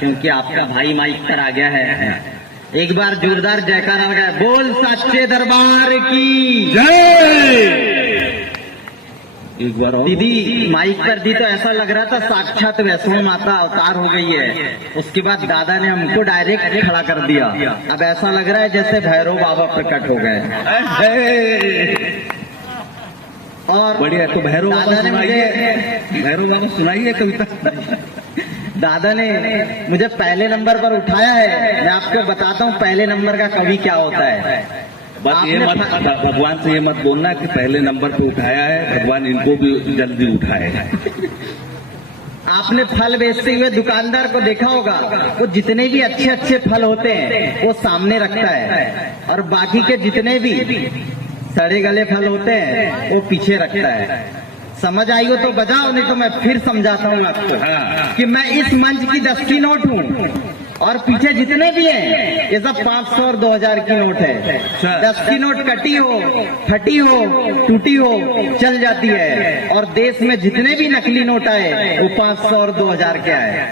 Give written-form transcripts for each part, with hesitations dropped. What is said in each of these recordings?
क्योंकि आपका भाई माइक पर आ गया है। एक बार जोरदार जयकारा लगा, बोल सच्चे दरबार की जय। एक बार और दीदी माइक पर दी तो ऐसा लग रहा था साक्षात वैष्णो माता अवतार हो गई है। उसके बाद दादा ने हमको डायरेक्ट खड़ा कर दिया। अब ऐसा लग रहा है जैसे भैरव बाबा प्रकट हो गए। और बढ़िया, तो भैरव बाबा सुनाइए कविता। दादा ने मुझे पहले नंबर पर उठाया है। मैं आपको बताता हूँ पहले नंबर का कवि क्या होता है। बस ये मत, भगवान से ये मत बोलना कि पहले नंबर पे उठाया है, भगवान इनको भी जल्दी उठाएगा। आपने फल बेचते हुए दुकानदार को देखा होगा, वो जितने भी अच्छे अच्छे फल होते हैं वो सामने रखता है, और बाकी के जितने भी सड़े गले फल होते हैं वो पीछे रखता है। समझ आई हो तो बजाओ, नहीं तो मैं फिर समझाता हूँ आपको कि मैं इस मंच की 10 की नोट हूँ, और पीछे जितने भी हैं ये सब 500 और 2000 की नोट है। 10 की नोट कटी हो, फटी हो, टूटी हो, चल जाती है, और देश में जितने भी नकली नोट आए वो 500 और 2000 के आए।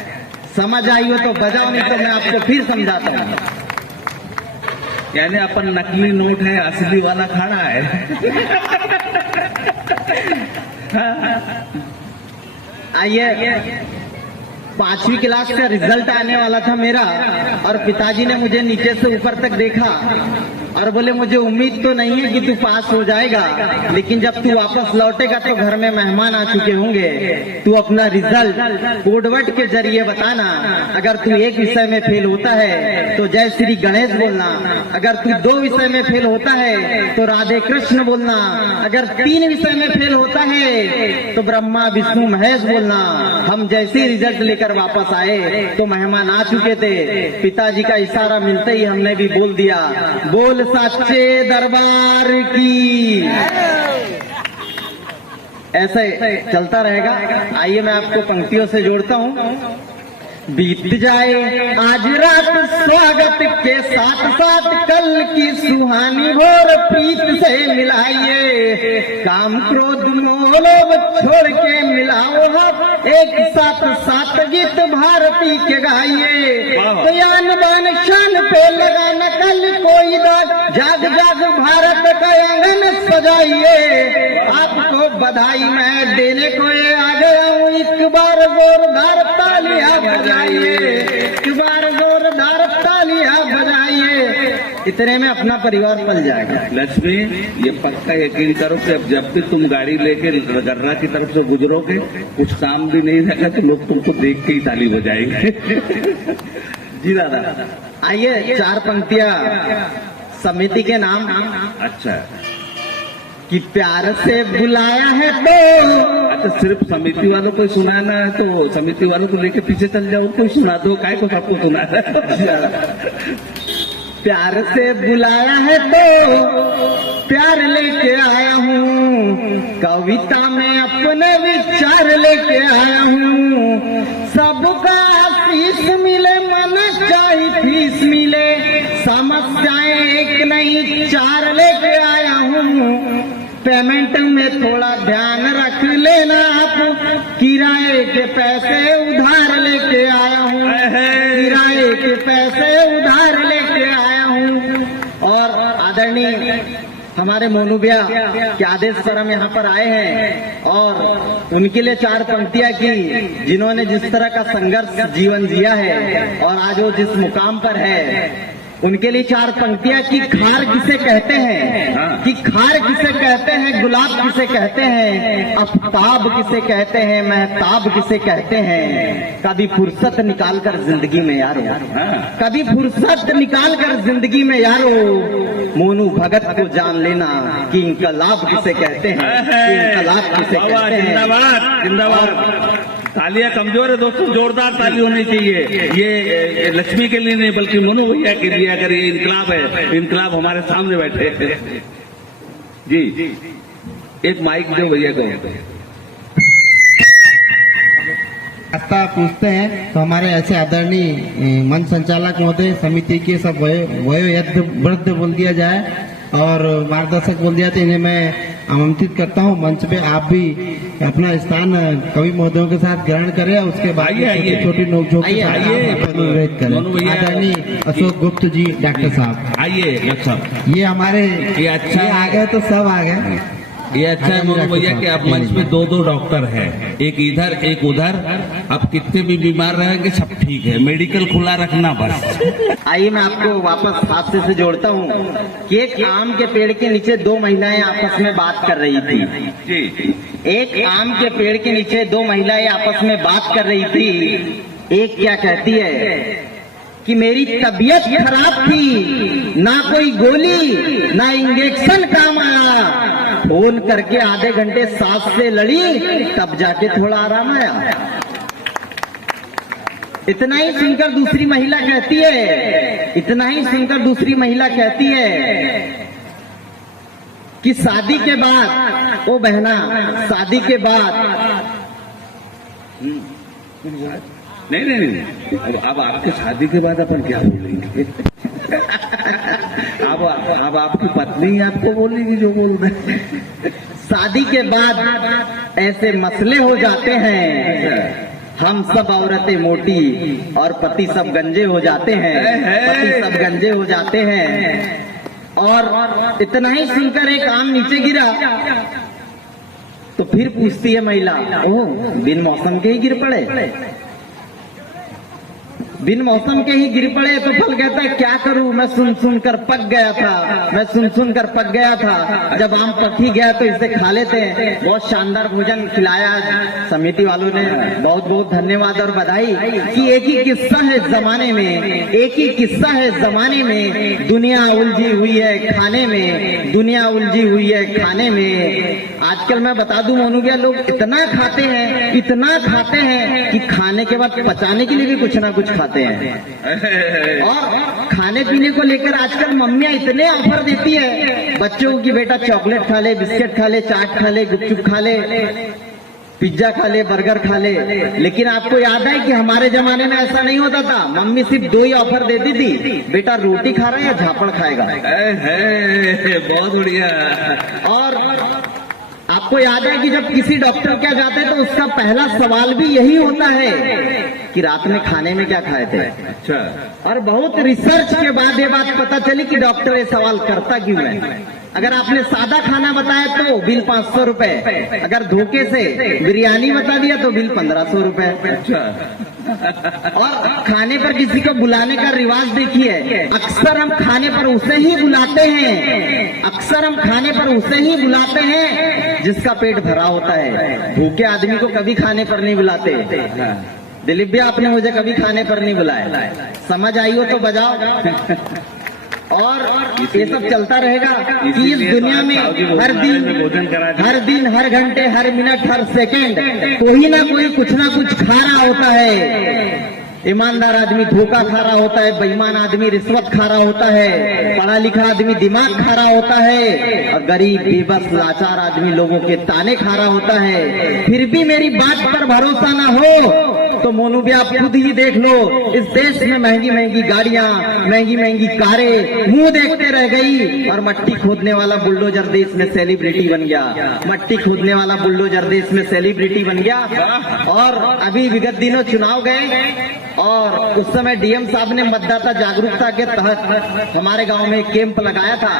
समझ आई हो तो बजाओ, नहीं तो मैं आपको फिर समझाता हूँ। यानी अपन नकली नोट है, असली वाला खड़ा है। आइए, 5वीं क्लास का रिजल्ट आने वाला था मेरा, और पिताजी ने मुझे नीचे से ऊपर तक देखा और बोले मुझे उम्मीद तो नहीं है कि तू पास हो जाएगा, लेकिन जब तू वापस लौटेगा तो घर में मेहमान आ चुके होंगे, तू अपना रिजल्ट कोडवर्ड के जरिए बताना। अगर तू एक विषय में फेल होता है तो जय श्री गणेश बोलना, अगर तू 2 विषय में फेल होता है तो राधे कृष्ण बोलना, अगर 3 विषय में फेल होता है तो ब्रह्मा विष्णु महेश बोलना। हम जैसे रिजल्ट लेकर वापस आए तो मेहमान आ चुके थे। पिताजी का इशारा मिलते ही हमने भी बोल दिया, बोल सच्चे दरबार की। ऐसे चलता रहेगा। आइए मैं आपको पंक्तियों से जोड़ता हूँ। बीत जाए आज रात स्वागत के साथ साथ, कल की सुहानी भोर प्रीत से मिलाइए। काम क्रोध मोह छोड़ के मिलाओ हाथ, एक साथ साथ गीत भारती के गाइए। तो यान बान शान पे लगाना कल कोई दाग, जाग जाग भारत का आंगन सजाइए। आपको बधाई मैं देने को आ गया हूँ, एक बार जोरदार तालियां बजाइए, एक बार जोरदार तालियां बजाइए। इतने में अपना परिवार पल जाएगा। लक्ष्मी, ये पक्का यकीन करो कि अब जब भी तुम गाड़ी लेके गर्रा की तरफ से गुजरोगे, कुछ काम भी नहीं रहेगा तो लोग तुमको देख के ही ताली बजाएंगे। जी दादा। आइए 4 पंक्तियां समिति के नाम। अच्छा, कि प्यार से बुलाया है तो, अच्छा सिर्फ समिति वालों को सुनाना है तो समिति वालों को लेके पीछे चल जाओ, उनको सुना दो, काय को सबको सुना है। प्यार से बुलाया है तो प्यार लेके आया हूँ, कविता में अपने विचार लेके आया हूँ। सबका आशीष मिले, मन चाहे फीस मिले, समस्याएं एक नहीं 4 लेके आया हूँ। पेमेंट में थोड़ा ध्यान रख लेना आप, किराए के पैसे उधार लेके आया हूँ, किराए के पैसे उधार लेके आया हूँ। और आदरणीय हमारे मोनू भैया के आदेश पर हम यहाँ पर आए हैं, और उनके लिए 4 पंक्तियां की, जिन्होंने जिस तरह का संघर्ष जीवन जिया है और आज वो जिस मुकाम पर है, उनके लिए 4 पंक्तियां की। खार किसे कहते हैं, कि खार किसे कहते हैं, गुलाब किसे कहते हैं, आफ्ताब किसे कहते हैं, महताब किसे कहते हैं। कभी फुर्सत निकाल कर जिंदगी में यारो, कभी फुर्सत निकाल कर जिंदगी में यारो, मोनू भगत को जान लेना कि इनकलाब किसे कहते हैं, कि इनकलाब किसे कहते हैं। जिंदाबाद, जिंदाबाद। तालियां कमजोर है दोस्तों, जोरदार ताली होनी चाहिए। ये लक्ष्मी के लिए नहीं बल्कि मोनू भैया के लिए, अगर ये इनकलाब है, इनकलाब हमारे सामने बैठे। जी, एक माइक दो भैया को। रास्ता पूछते हैं तो हमारे ऐसे आदरणीय मंच संचालक महोदय, समिति के सब वयोवृद्ध बोल दिया जाए और मार्गदर्शक बोल दिया, तो इन्हें मैं आमंत्रित करता हूँ मंच पे आप भी अपना स्थान कवि महोदयों के साथ ग्रहण करें, उसके बाद आइए, आइए। छोटी छोटी नोक आइए, अनुरोध करें। दोनों भैया। आदरणीय अशोक गुप्त जी डॉक्टर साहब, आइए डॉक्टर ये हमारे ये अच्छा आ गए तो सब आ गए। ये अच्छा है मोनू भैया कि आप मंच पे दो डॉक्टर हैं, एक इधर एक उधर। आप कितने भी बीमार रहेंगे सब ठीक है, मेडिकल खुला रखना बस। आइए मैं आपको वापस हादसे से जोड़ता हूँ कि एक आम के पेड़ के नीचे दो महिलाएं आपस में बात कर रही थी। जी एक आम के पेड़ के नीचे दो महिलाएं आपस में बात कर रही थी। एक क्या कहती है कि मेरी तबीयत खराब थी, ना कोई गोली ना इंजेक्शन काम आया, फोन करके आधे घंटे सांस से लड़ी, तब जाके थोड़ा आराम आया। इतना ही सुनकर दूसरी महिला कहती है, इतना ही सुनकर दूसरी महिला कहती है कि शादी के बाद, ओ बहना, शादी के बाद नहीं, अब आपकी शादी के बाद अपन क्या बोलेंगे? अब आपकी पत्नी आपको बोलेगी जो बोल रहे हैं। शादी के बाद ऐसे मसले हो जाते हैं, हम सब औरतें मोटी और पति सब गंजे हो जाते हैं, पति सब गंजे हो जाते हैं। और इतना ही सुनकर एक आम नीचे गिरा तो फिर पूछती है महिला, ओह बिन मौसम के ही गिर पड़े, बिन मौसम के ही गिर पड़े। तो फल कहता है क्या करूं, मैं सुन सुन कर पक गया था, मैं सुन सुन कर पक गया था। जब आम पक ही गया तो इसे खा लेते हैं। बहुत शानदार भोजन खिलाया समिति वालों ने, बहुत बहुत धन्यवाद और बधाई। कि एक ही किस्सा है जमाने में, एक ही किस्सा है जमाने में, दुनिया उलझी हुई है खाने में, दुनिया उलझी हुई है खाने में। आजकल मैं बता दूं मोनू भैया, लोग इतना खाते हैं, इतना खाते हैं कि खाने के बाद पचाने के लिए भी कुछ ना कुछ खाते हैं। और खाने पीने को लेकर आजकल मम्मियां इतने ऑफर देती है बच्चों की, बेटा चॉकलेट खा ले, बिस्किट खा ले, चाट खा ले, गुपचुप खा ले, पिज्जा खा ले, बर्गर खा ले। लेकिन आपको याद है कि हमारे जमाने में ऐसा नहीं होता था। मम्मी सिर्फ दो ही ऑफर देती थी, बेटा रोटी खा रहा है या झापड़ खाएगा। बहुत बढ़िया। और आपको याद है कि जब किसी डॉक्टर क्या जाते तो उसका पहला सवाल भी यही होता है कि रात में खाने में क्या खाए थे। अच्छा, और बहुत रिसर्च के बाद ये बात पता चली कि डॉक्टर ये सवाल करता क्यों है। अगर आपने सादा खाना बताया तो बिल 500 रुपए, अगर धोखे से बिरयानी बता दिया तो बिल 1500 रुपए। अच्छा। और खाने पर किसी को बुलाने का रिवाज देखिए, अक्सर हम खाने पर उसे ही बुलाते हैं, अक्सर हम खाने पर उसे ही बुलाते हैं जिसका पेट भरा होता है। भूखे आदमी को कभी खाने पर नहीं बुलाते। दिलीप भैया आपने मुझे कभी खाने पर नहीं बुलाया, समझ आई हो तो बजाओ। और ये सब चलता रहेगा कि इस दुनिया में हर दिन हर घंटे हर मिनट हर सेकंड कोई ना कोई कुछ ना कुछ खा रहा होता है। ईमानदार आदमी धोखा खा रहा होता है, बेईमान आदमी रिश्वत खा रहा होता है, पढ़ा लिखा आदमी दिमाग खा रहा होता है, और गरीब बेबस लाचार आदमी लोगों के ताने खा रहा होता है। फिर भी मेरी बात पर भरोसा ना हो तो मोनू भी आप खुद ही देख लो, इस देश में महंगी महंगी गाड़ियां, महंगी महंगी कारें मुंह देखते रह गई, और मट्टी खोदने वाला बुलडोजर देश में सेलिब्रिटी बन गया, मट्टी खोदने वाला बुलडोजर देश में सेलिब्रिटी बन गया। और अभी विगत दिनों चुनाव गए और उस समय डीएम साहब ने मतदाता जागरूकता के तहत हमारे गांव में कैंप लगाया था।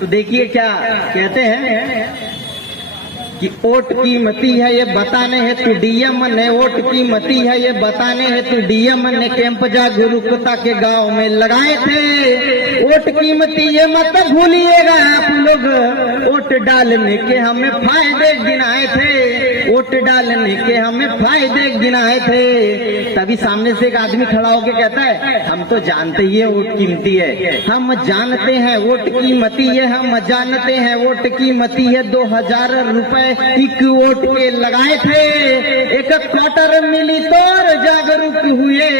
तो देखिए क्या कहते हैं कि वोट कीमती है ये बताने हेतु डीएम ने, वोट कीमती है ये बताने हेतु डीएम ने कैंप जागरूकता के गांव में लगाए थे। वोट कीमती ये मत भूलिएगा आप लोग, वोट डालने के हमें फायदे गिनाए थे, वोट डालने के हमें फायदे गिनाए थे। तभी सामने से एक आदमी खड़ा होकर कहता है हम तो जानते ही है वोट कीमती है, हम जानते हैं वोट कीमती है, हम जानते हैं वोट कीमती है। 2000 रुपए एक वोट के लगाए थे, एक क्वार्टर मिली तो जागरूक हुए,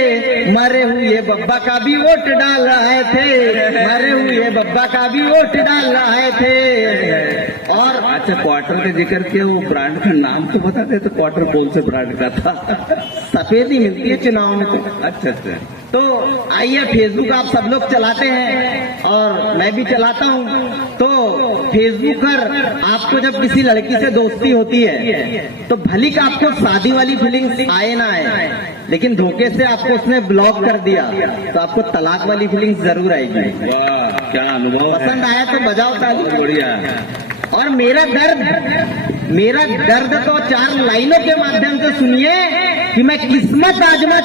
मरे हुए बब्बा का भी वोट डाल रहे थे, मरे हुए बब्बा का भी वोट डाल रहे थे। और अच्छा, क्वार्टर का जिक्र किया, वो ब्रांड का नाम तो बता दे, तो क्वार्टर कौन से ब्रांड का था? सफेद ही मिलती है चुनाव में तो। अच्छा अच्छा। तो आइए, फेसबुक आप सब लोग चलाते हैं और मैं भी चलाता हूँ। तो फेसबुक पर आपको जब किसी लड़की से दोस्ती होती है तो भली का आपको शादी वाली फीलिंग्स आए ना आए, लेकिन धोखे से आपको उसने ब्लॉक कर दिया तो आपको तलाक वाली फीलिंग्स जरूर आएगी। वाह, क्या अनुभव है। पसंद आया तो बजाओ ताली। बढ़िया। और मेरा दर्द तो 4 लाइनों के माध्यम से सुनिए कि मैं किस्मत आजमा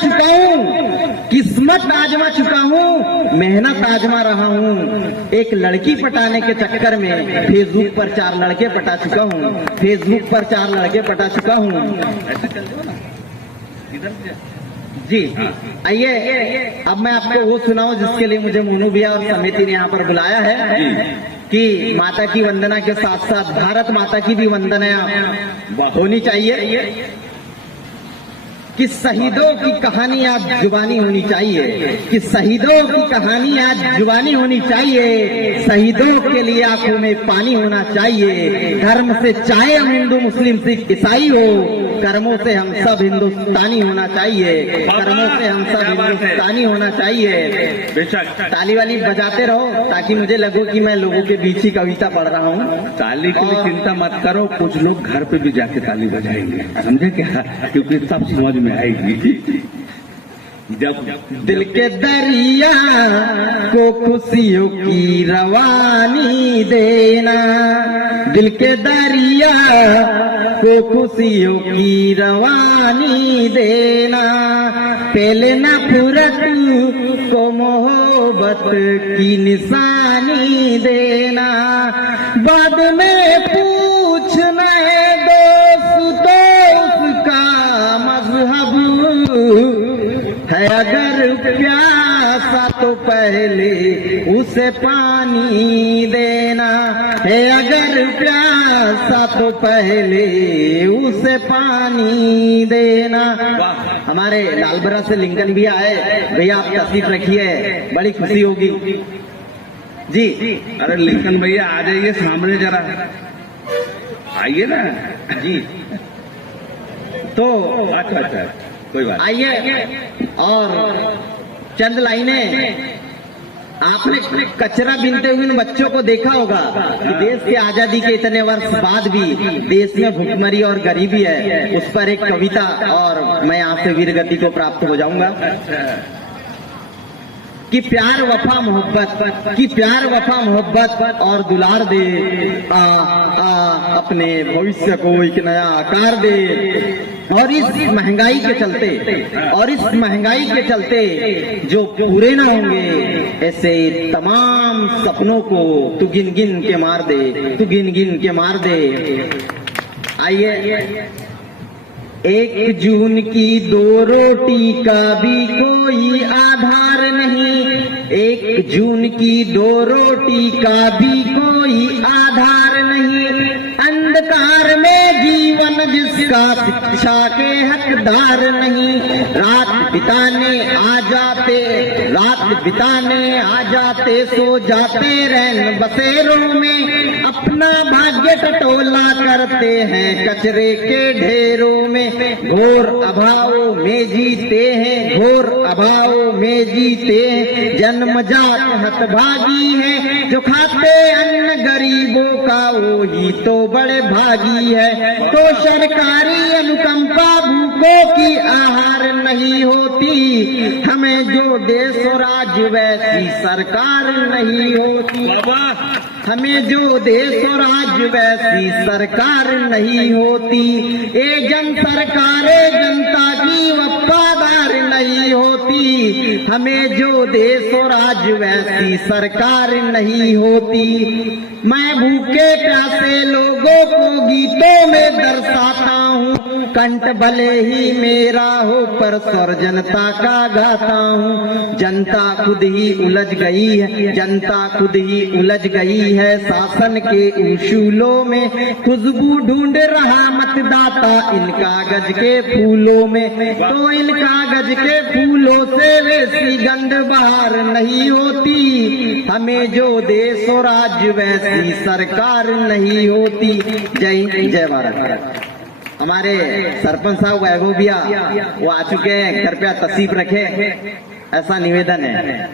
चुका हूँ, मेहनत आजमा रहा हूँ। एक लड़की पटाने के चक्कर में फेसबुक पर 4 लड़के पटा चुका हूँ, जी। आइए, अब मैं आपको वो सुनाऊं जिसके लिए मुझे मोनू भैया और समिति ने यहाँ पर बुलाया है कि माता की वंदना के साथ साथ भारत माता की भी वंदना होनी चाहिए, कि शहीदों की कहानी आज जुबानी होनी चाहिए, शहीदों के लिए आंखों में पानी होना चाहिए। धर्म से चाहे हम हिंदू मुस्लिम सिख ईसाई हो, कर्मों से हम सब हिंदुस्तानी होना चाहिए, बेशक। ताली वाली बजाते रहो ताकि मुझे लगो कि मैं लोगों के बीच ही कविता पढ़ रहा हूँ। ताली के लिए चिंता मत करो, कुछ लोग घर पे भी जाके ताली बजाएंगे, समझे क्या? क्योंकि सब समझ में आएगी। जब दिल के दरिया को खुशियों की रवानी देना, दिल के दरिया को खुशियों की रवानी देना, पहले नफरत को मोहब्बत की निशानी देना, बाद में पूछना है दोस्तों उसका मजहब है, अगर प्यासा तो पहले उसे पानी देना है, अगर प्यासा तो पहले उसे पानी देना। हमारे लालबरा से लिंकन भी आए, भैया आप तशरीफ रखिए, बड़ी खुशी होगी जी। अरे लिंकन भैया आ जाइए सामने जरा, आइए ना जी। तो अच्छा, कोई बात। आइए, और चंद लाइनें, आपने कचरा बीनते हुए इन बच्चों को देखा होगा कि देश की आजादी के इतने वर्ष बाद भी देश में भुखमरी और गरीबी है। उस पर एक कविता, और मैं यहाँ से वीरगति को प्राप्त हो जाऊंगा कि प्यार वफा मोहब्बत और दुलार दे, अपने भविष्य को एक नया आकार दे। और इस महंगाई के चलते जो पूरे ना होंगे, ऐसे तमाम सपनों को तू गिन गिन के मार दे। आइए, 1 जून की 2 रोटी का भी कोई आधार नहीं, 1 जून की 2 रोटी का भी कोई आधार नहीं, अंधकार में जीवन जिसका शिक्षा के हकदार नहीं, रात बिताने आ जाते सो जाते रैन बसेरों में, अपना भाग्य टटोला करते हैं कचरे के ढेरों में, घोर अभाव में जीते हैं, जन्मजात हतभागी है, जो खाते अन्न गरीबों का वो ही तो बड़े भागी है। तो सरकारी अनुकंपा भूखों की आहार नहीं होती, हमें जो देश और राज्य वैसी सरकार नहीं होती, हमें जो देश और राज्य वैसी सरकार नहीं होती, ये जन सरकारें जनता की वफादार नहीं होती, हमें जो देश और राज्य वैसी सरकार नहीं होती। मैं भूखे प्यासे लोगों को गीतों में दर्शाता हूँ, कंठ भले ही मेरा हो पर स्वर जनता का गाता हूँ। जनता खुद ही उलझ गई है शासन के उसूलों में, खुशबू ढूंढ रहा मतदाता इन कागज के फूलों में, तो इन कागज के फूलों से वैसी गंध बाहर नहीं होती, हमें जो देश और राज्य वैसी सरकार नहीं होती। जय हिंद, जय भारत। हमारे सरपंच साहब वैभव भैया वो आ चुके हैं, कृपया तशरीफ रखें, ऐसा निवेदन है।